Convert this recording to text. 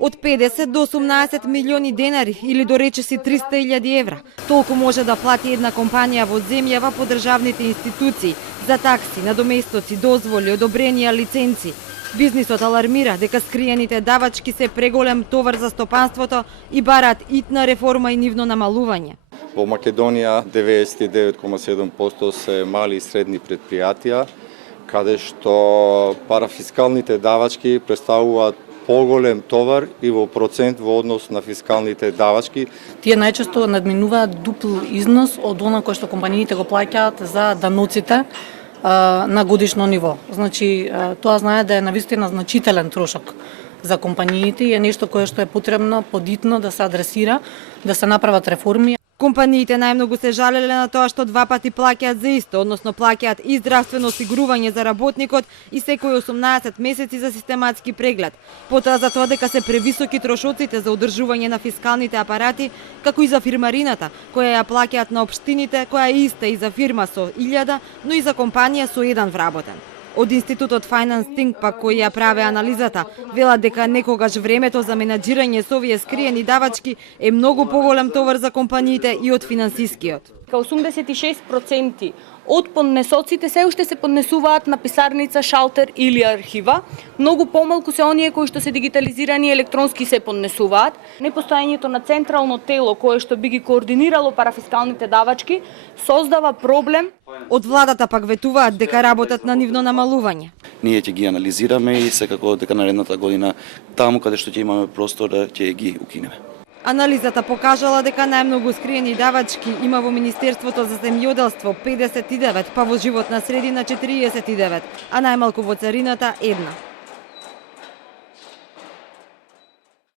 Од 50 до 18 милиони денари или до речиси 300.000 евра. Толку може да плати една компанија во земјава по државните институции за такси, надоместоци, дозволи, одобренија, лиценци. Бизнисот алармира дека скриените давачки се преголем товар за стопанството и бараат итна реформа и нивно намалување. Во Македонија 99,7% се мали и средни предпријатија, каде што парафискалните давачки представуваат поголем товар и во процент во однос на фискалните давачки. Тие најчесто надминуваат дупл износ од она кој што компаниите го плаќаат за даноците на годишно ниво. Значи, тоа знае да е навистина значителен трошок за компаниите и е нешто кое што е потребно подитно да се адресира, да се направат реформи. Компаниите најмногу се жалеле на тоа што 2 пати плаќаат за исто, односно плаќаат и здравствено осигурување за работникот и секој 18 месеци за систематски преглед. Потоа за тоа дека се превисоки трошоците за одржување на фискалните апарати, како и за фирмарината, која ја плаќаат на општините, која е иста и за фирма со 1000, но и за компанија со 1 вработен. Од Институтот Finance Think пак кои ја праве анализата, велат дека некогаш времето за менаџирање со овие скриени давачки е многу поголем товар за компаниите и од финансискиот. 86% од поднесоците се уште се поднесуваат на писарница, шалтер или архива. Многу помалку се оние кои што се дигитализирани електронски се поднесуваат. Непостојањето на централно тело кое што би ги координирало парафискалните давачки создава проблем. Од владата пак ветуваат дека работат на нивно намалување. Ние ќе ги анализираме и секако дека наредната година таму каде што ќе имаме простор ќе ги укинеме. Анализата покажала дека најмногу скриени давачки има во Министерството за земјоделство 59, па во животна средина 49, а најмалку во царината 1.